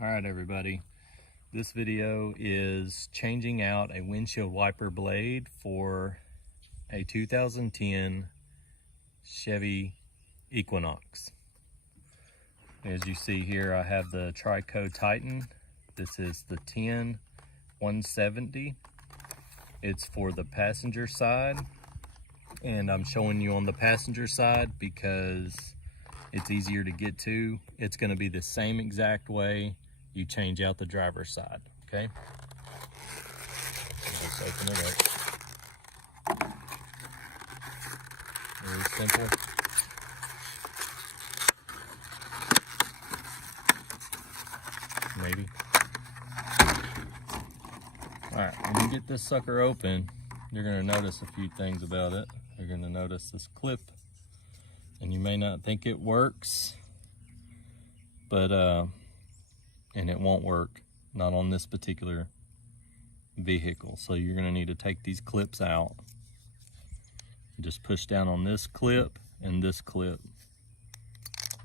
All right, everybody. This video is changing out a windshield wiper blade for a 2010 Chevy Equinox. As you see here, I have the Trico Titan. This is the 10170. It's for the passenger side, and I'm showing you on the passenger side because it's easier to get to. It's going to be the same exact way you change out the driver's side, okay? Just open it up. Very simple. Maybe. All right, when you get this sucker open, you're going to notice a few things about it. You're going to notice this clip, and you may not think it works, but and it won't work, not on this particular vehicle. So you're going to need to take these clips out. Just push down on this clip and this clip,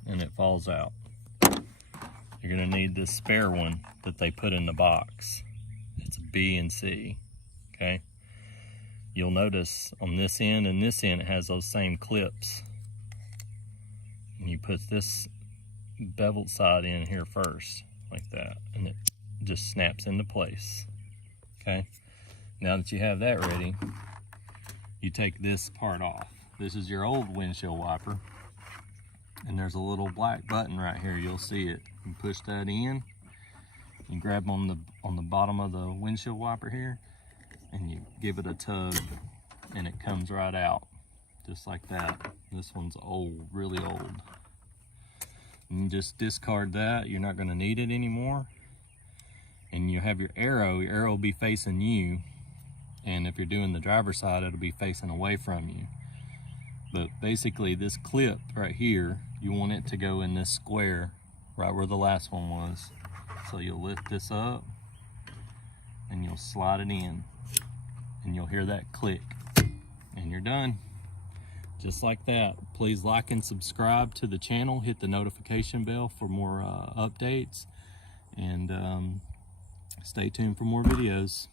and it falls out. You're going to need this spare one that they put in the box. It's B and C, okay? You'll notice on this end and this end it has those same clips. And you put this beveled side in here first, like that, and it just snaps into place, okay? Now that you have that ready, you take this part off. This is your old windshield wiper, and there's a little black button right here. You'll see it. You push that in, you grab on the bottom of the windshield wiper here, and you give it a tug, and it comes right out, just like that. This one's old, really old. And you just discard that. You're not going to need it anymore. And you have your arrow will be facing you, and if you're doing the driver's side, it'll be facing away from you. But basically this clip right here, you want it to go in this square right where the last one was. So you'll lift this up and you'll slide it in, and you'll hear that click, and you're done. Just like that. Please like and subscribe to the channel. Hit the notification bell for more updates, and stay tuned for more videos.